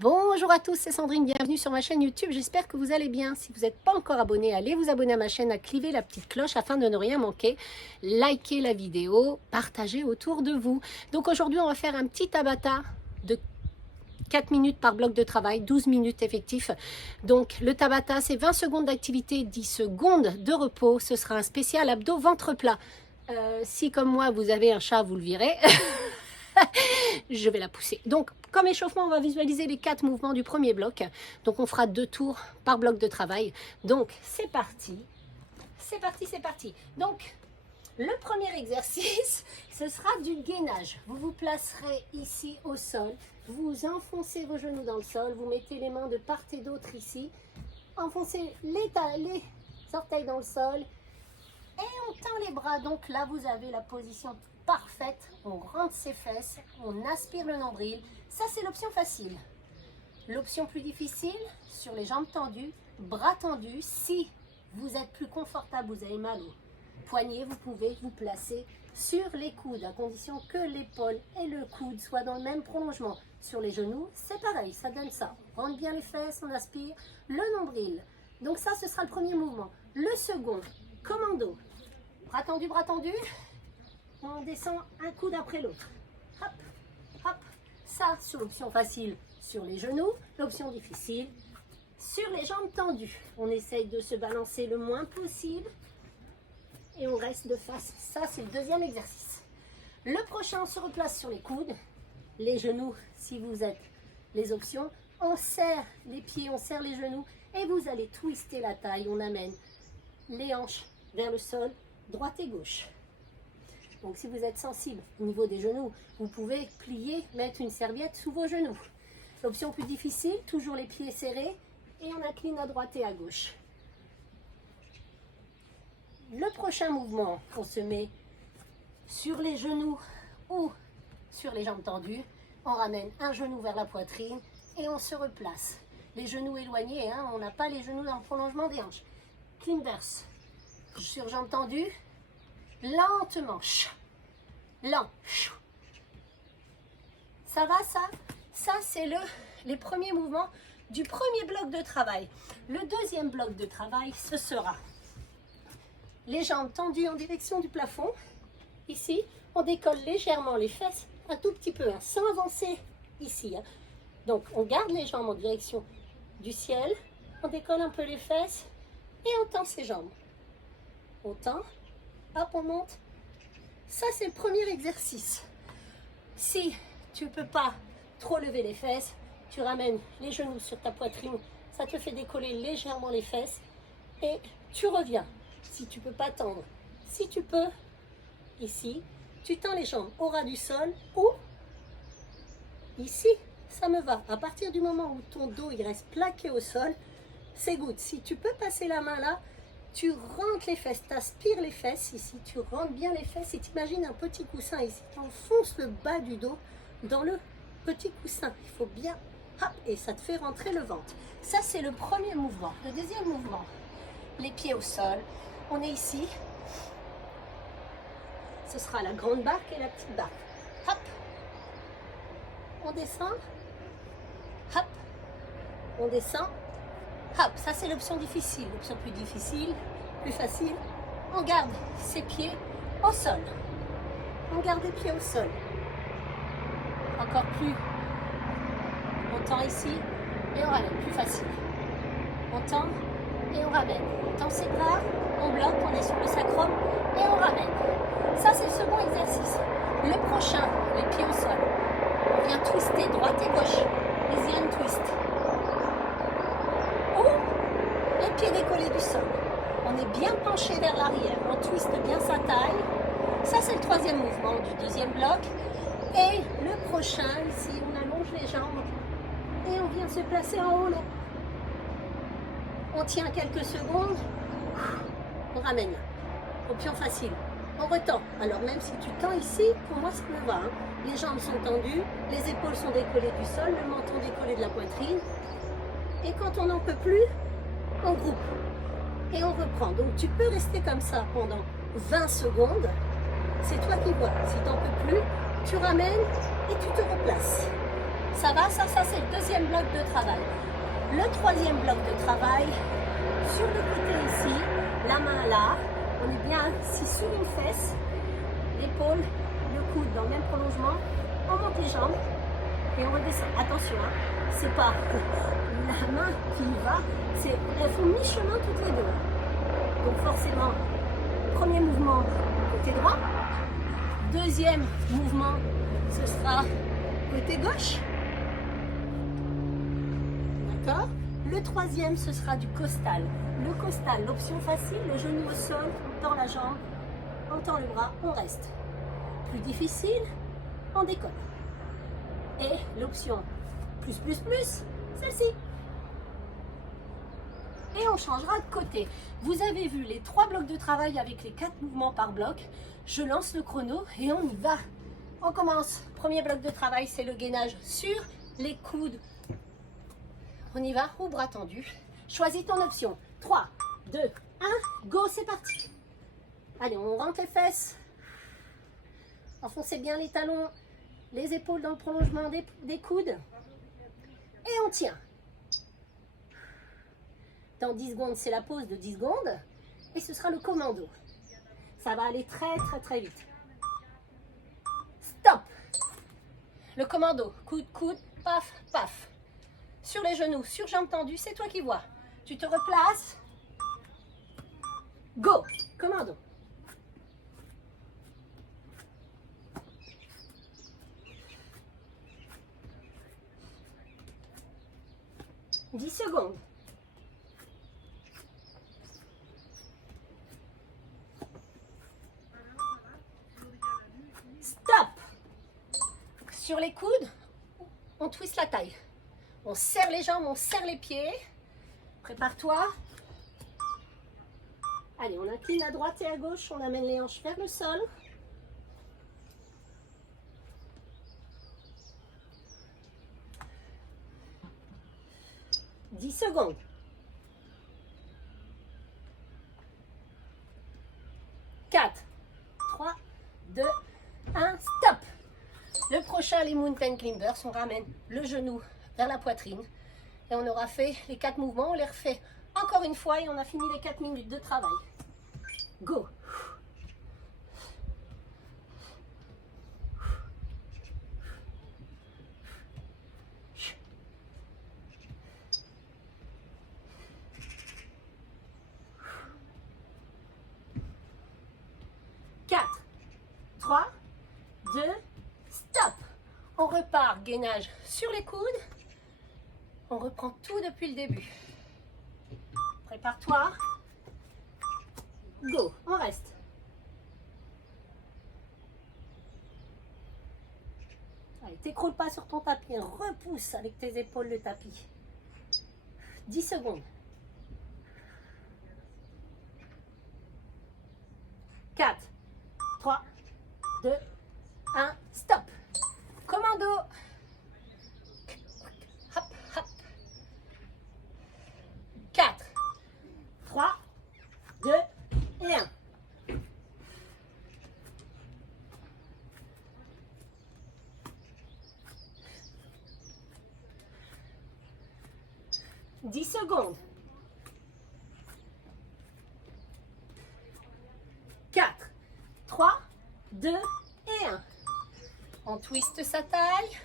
Bonjour à tous, c'est Sandrine, bienvenue sur ma chaîne YouTube, j'espère que vous allez bien. Si vous n'êtes pas encore abonné, allez vous abonner à ma chaîne, activez la petite cloche afin de ne rien manquer, likez la vidéo, partagez autour de vous. Donc aujourd'hui on va faire un petit tabata de 4 minutes par bloc de travail, 12 minutes effectifs. Donc le tabata c'est 20 secondes d'activité, 10 secondes de repos, ce sera un spécial abdos ventre plat. Si comme moi vous avez un chat, vous le virez. Je vais la pousser. Donc, comme échauffement, on va visualiser les 4 mouvements du premier bloc. Donc, on fera 2 tours par bloc de travail. Donc, c'est parti. C'est parti, c'est parti. Donc, le premier exercice, ce sera du gainage. Vous vous placerez ici au sol. Vous enfoncez vos genoux dans le sol. Vous mettez les mains de part et d'autre ici. Enfoncez les orteils dans le sol. Et on tend les bras. Donc là, vous avez la position parfaite. On rentre ses fesses. On aspire le nombril. Ça, c'est l'option facile. L'option plus difficile, sur les jambes tendues, bras tendus. Si vous êtes plus confortable, vous avez mal aux poignets, vous pouvez vous placer sur les coudes, à condition que l'épaule et le coude soient dans le même prolongement. Sur les genoux, c'est pareil, ça donne ça. On rentre bien les fesses, on aspire le nombril. Donc ça, ce sera le premier mouvement. Le second, commando. Bras tendus, on descend un coude après l'autre. Hop, hop. Ça, sur l'option facile, sur les genoux. L'option difficile, sur les jambes tendues. On essaye de se balancer le moins possible. Et on reste de face. Ça, c'est le deuxième exercice. Le prochain, on se replace sur les coudes. Les genoux, si vous êtes les options. On serre les pieds, on serre les genoux. Et vous allez twister la taille. On amène les hanches vers le sol, droite et gauche. Donc si vous êtes sensible au niveau des genoux, vous pouvez plier, mettre une serviette sous vos genoux. L'option plus difficile, toujours les pieds serrés et on incline à droite et à gauche. Le prochain mouvement, on se met sur les genoux ou sur les jambes tendues. On ramène un genou vers la poitrine et on se replace. Les genoux éloignés, hein, on n'a pas les genoux dans le prolongement des hanches. Clean verse. Sur jambes tendues, lentement. Lent. Ça va ça? Ça c'est les premiers mouvements du premier bloc de travail. Le deuxième bloc de travail, ce sera les jambes tendues en direction du plafond. Ici, on décolle légèrement les fesses, un tout petit peu, hein, sans avancer ici. Hein. Donc, on garde les jambes en direction du ciel, on décolle un peu les fesses et on tend ses jambes. On tend, hop, on monte. Ça, c'est le premier exercice. Si tu ne peux pas trop lever les fesses, tu ramènes les genoux sur ta poitrine, ça te fait décoller légèrement les fesses et tu reviens. Si tu ne peux pas tendre, si tu peux, ici, tu tends les jambes au ras du sol ou ici, ça me va. À partir du moment où ton dos il reste plaqué au sol, c'est good. Si tu peux passer la main là, tu rentres les fesses, tu aspires les fesses ici, tu rentres bien les fesses et tu imagines un petit coussin ici. Tu enfonces le bas du dos dans le petit coussin. Il faut bien, hop, et ça te fait rentrer le ventre. Ça, c'est le premier mouvement. Le deuxième mouvement, les pieds au sol. On est ici. Ce sera la grande barque et la petite barque. Hop. On descend. Hop. On descend. Hop, ça c'est l'option difficile. L'option plus difficile, plus facile. On garde ses pieds au sol. On garde les pieds au sol. Encore plus. On tend ici et on ramène. Plus facile. On tend et on ramène. On tend ses bras, on bloque, on est sur le sacrum et on ramène. Ça c'est le second exercice. Le prochain, les pieds au sol. On vient twister droite et gauche. Asian twist. Les pieds décollés du sol. On est bien penché vers l'arrière. On twiste bien sa taille. Ça, c'est le troisième mouvement du deuxième bloc. Et le prochain, ici, on allonge les jambes. Et on vient se placer en haut là. On tient quelques secondes. On ramène. Option facile. On retend. Alors même si tu tends ici, pour moi, ça me va. Hein. Les jambes sont tendues. Les épaules sont décollées du sol. Le menton décollé de la poitrine. Et quand on n'en peut plus, on groupe et on reprend. Donc tu peux rester comme ça pendant 20 secondes. C'est toi qui vois. Si tu n'en peux plus, tu ramènes et tu te replaces. Ça va, ça c'est le deuxième bloc de travail. Le troisième bloc de travail, sur le côté ici, la main là, on est bien assis sur une fesse, l'épaule, le coude dans le même prolongement, on monte les jambes et on redescend. Attention, hein, c'est pas la main qui y va, elles font mi-chemin toutes les deux. Donc forcément, premier mouvement côté droit, deuxième mouvement, ce sera côté gauche. D'accord? Le troisième, ce sera du costal. Le costal, l'option facile, le genou au sol, on tend la jambe, on tend le bras, on reste. Plus difficile, on décolle. Et l'option plus, celle-ci. Et on changera de côté. Vous avez vu les 3 blocs de travail avec les 4 mouvements par bloc. Je lance le chrono et on y va. On commence. Premier bloc de travail, c'est le gainage sur les coudes. On y va, au bras tendu. Choisis ton option. 3, 2, 1, go, c'est parti. Allez, on rentre les fesses. Enfoncez bien les talons, les épaules dans le prolongement des coudes. Et on tient. Dans 10 secondes, c'est la pause de 10 secondes. Et ce sera le commando. Ça va aller très vite. Stop. Le commando. Coude, paf, paf. Sur les genoux, sur jambes tendues, c'est toi qui vois. Tu te replaces. Go. Commando. « 10 secondes. Stop. Sur les coudes, on twist la taille. On serre les jambes, on serre les pieds. Prépare-toi. Allez, on incline à droite et à gauche. On amène les hanches vers le sol. « 10 secondes. « 4, 3, 2, 1, stop. Le prochain, les mountain climbers, on ramène le genou vers la poitrine. Et on aura fait les 4 mouvements, on les refait encore une fois et on a fini les 4 minutes de travail. Go. Quatre, 3, 2, stop. On repart, gainage sur les coudes. On reprend tout depuis le début. Prépare-toi. Go, on reste. Allez, t'écroules pas sur ton tapis. Repousse avec tes épaules le tapis. 10 secondes. 4, 3, 2, 1, stop. Commando. Hop, hop. 4, 3, 2 et 1. « 10 secondes. 4, 3, 2 et 1. On twiste sa taille.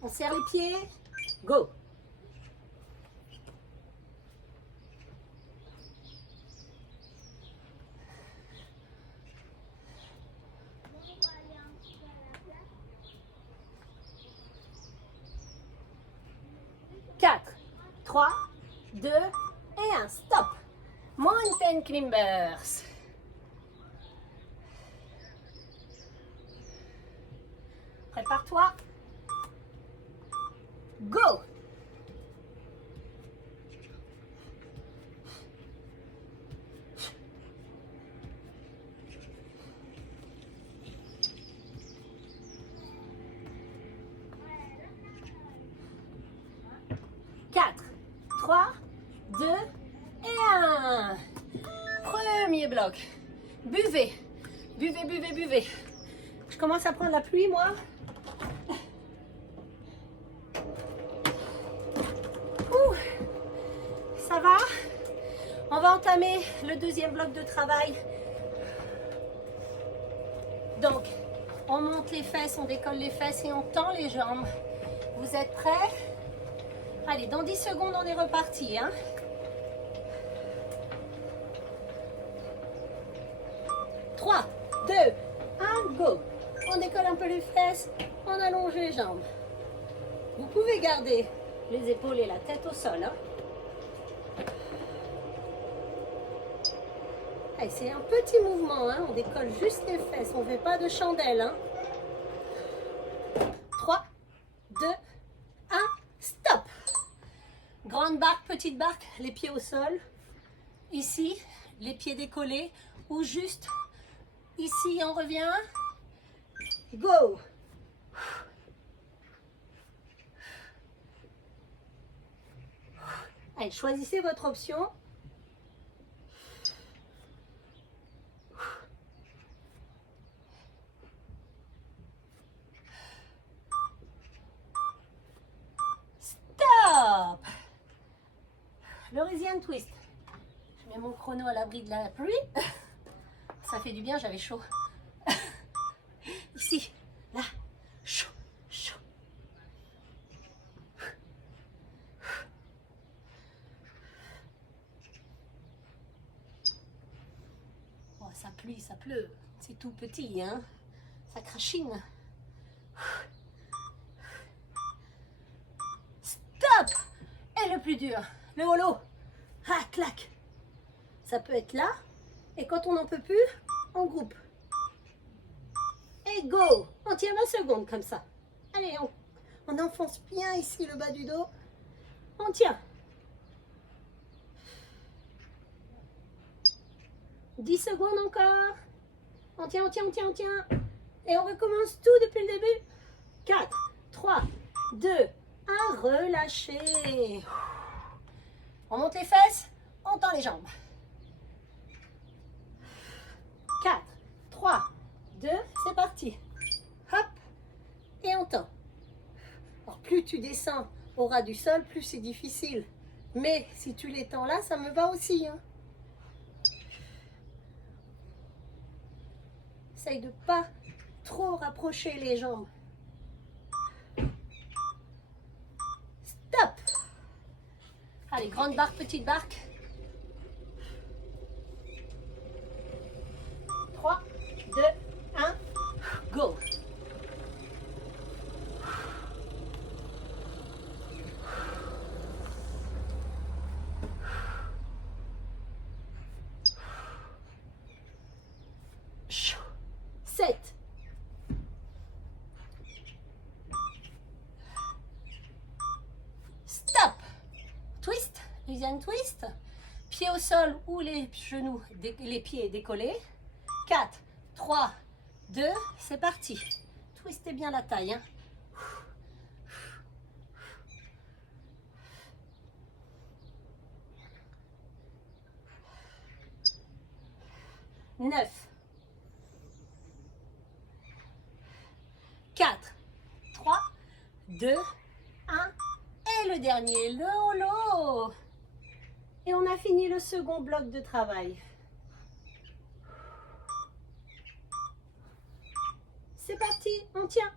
On serre les pieds. Go. Quatre, 3, 2 et 1. Stop. Mountain climbers. Prépare-toi. Go. Quatre, 3, 2 et 1. Premier bloc. Buvez, buvez, buvez, buvez. Je commence à prendre la pluie, moi. Ouh, ça va? On va entamer le deuxième bloc de travail. Donc, on monte les fesses, on décolle les fesses et on tend les jambes. Vous êtes prêts? Allez, dans 10 secondes, on est reparti. Hein? 3, 2, 1, go. On décolle un peu les fesses, on allonge les jambes. Vous pouvez garder les épaules et la tête au sol. Hein? Allez, c'est un petit mouvement, hein? On décolle juste les fesses, on ne fait pas de chandelle. Hein? 3, 2, 1, stop. Grande barque, petite barque, les pieds au sol. Ici, les pieds décollés ou juste ici, on revient. Go. Allez, choisissez votre option. Stop. L'Horizon twist. Je mets mon chrono à l'abri de la pluie. Ça fait du bien, j'avais chaud. Ici, là, chaud, chaud. Oh, ça pluie, ça pleut. C'est tout petit, hein. Ça crachine. Stop. Et le plus dur, le holo. Ah, clac. Ça peut être là. Et quand on n'en peut plus, on groupe. Et go. On tient 20 secondes comme ça. Allez, on enfonce bien ici le bas du dos. On tient. 10 secondes encore. On tient, on tient, on tient, on tient. Et on recommence tout depuis le début. 4, 3, 2, 1. Relâchez. On monte les fesses. On tend les jambes. 4, 3, 2, c'est parti. Hop. Et on tend. Alors, plus tu descends au ras du sol, plus c'est difficile. Mais si tu les tends là, ça me va aussi. Hein. Essaye de ne pas trop rapprocher les jambes. Stop. Allez, grande barque, petite barque. 3, 2, 1, go. Chou. 7. 'Stop. Twist, Asian twist. Pieds au sol ou les genoux, les pieds décollés. 4, 3, 2, c'est parti. Twistez bien la taille. Hein. Neuf, 4, 3, 2, 1. Et le dernier, le holo. Et on a fini le second bloc de travail. C'est parti, on tient.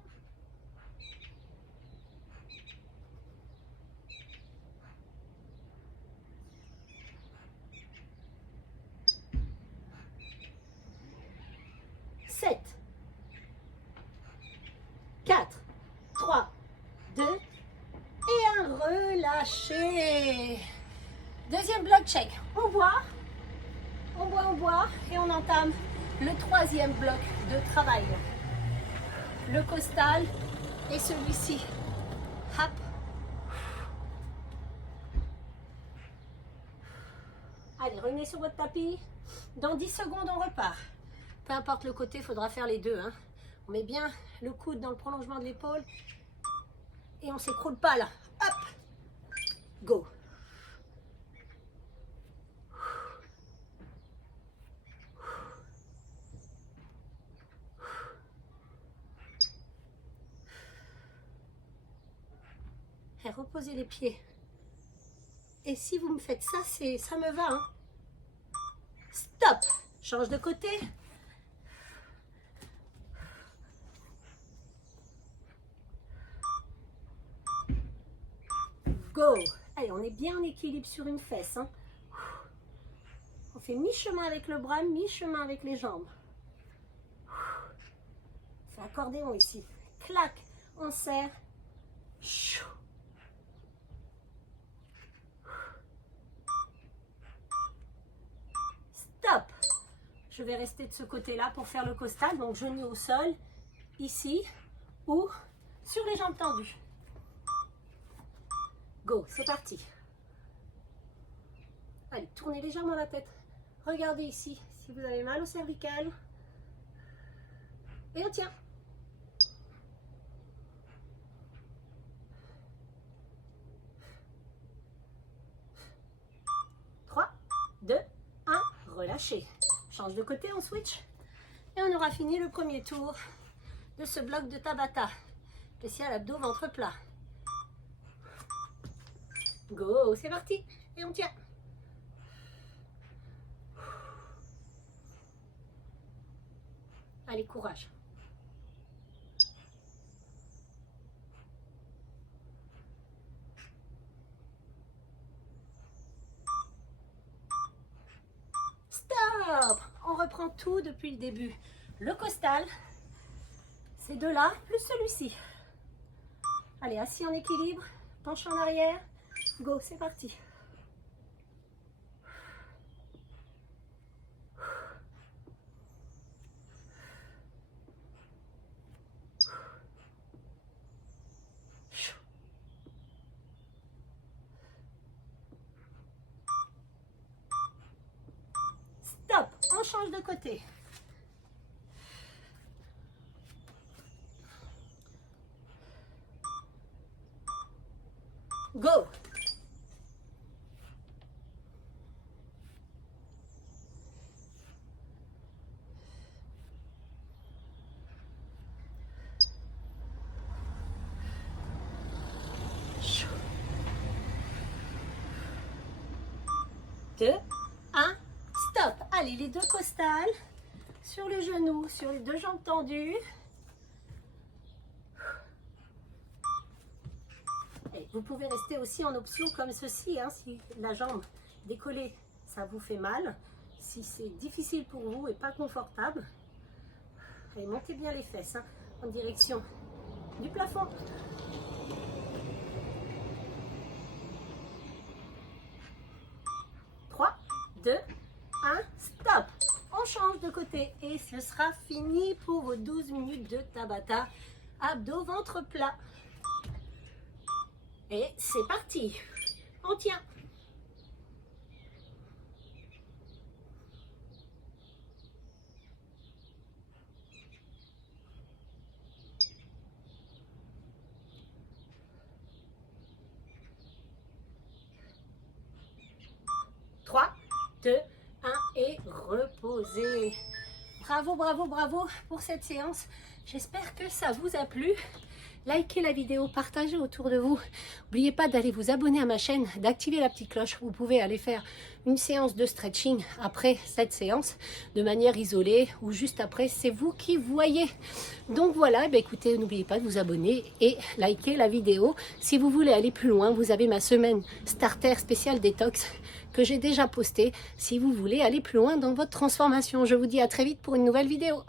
Sept, 4, 3, 2 et un relâché. Deuxième bloc check. On boit, on boit, on boit et on entame le troisième bloc de travail. Le costal et celui-ci. Hop. Allez, revenez sur votre tapis. Dans 10 secondes, on repart. Peu importe le côté, il faudra faire les deux. Hein. On met bien le coude dans le prolongement de l'épaule. Et on ne s'écroule pas là. Hop. Go. Et reposez les pieds. Et si vous me faites ça, ça me va. Hein. Stop. Change de côté. Go. Allez, on est bien en équilibre sur une fesse. Hein. On fait mi-chemin avec le bras, mi-chemin avec les jambes. C'est accordéon ici. Clac, on serre. Stop. Je vais rester de ce côté-là pour faire le costal. Donc, genoux au sol, ici, ou sur les jambes tendues. Go, c'est parti. Allez, tournez légèrement la tête. Regardez ici, si vous avez mal au cervical. Et on tient. 3, 2, 1, relâchez. Change de côté, on switch. Et on aura fini le premier tour de ce bloc de Tabata. Spécial abdos, ventre plat. Go, c'est parti. Et on tient. Allez, courage. Stop. On reprend tout depuis le début. Le costal, ces deux-là, plus celui-ci. Allez, assis en équilibre, penche en arrière. Go, c'est parti. Stop, on change de côté. Go. Deux, un, stop. Allez, les deux costales sur les genoux, sur les deux jambes tendues. Et vous pouvez rester aussi en option comme ceci, hein, si la jambe décollée, ça vous fait mal. Si c'est difficile pour vous et pas confortable, allez, montez bien les fesses hein, en direction du plafond. Trois, deux, un, stop. On change de côté et ce sera fini pour vos 12 minutes de Tabata. Abdos, ventre plat. Et c'est parti. On tient. Trois, deux, un et reposez. Bravo, bravo, bravo pour cette séance. J'espère que ça vous a plu. Likez la vidéo, partagez autour de vous. N'oubliez pas d'aller vous abonner à ma chaîne, d'activer la petite cloche. Vous pouvez aller faire une séance de stretching après cette séance, de manière isolée ou juste après, c'est vous qui voyez. Donc voilà, écoutez, n'oubliez pas de vous abonner et liker la vidéo. Si vous voulez aller plus loin, vous avez ma semaine starter spéciale détox que j'ai déjà postée. Si vous voulez aller plus loin dans votre transformation, je vous dis à très vite pour une nouvelle vidéo.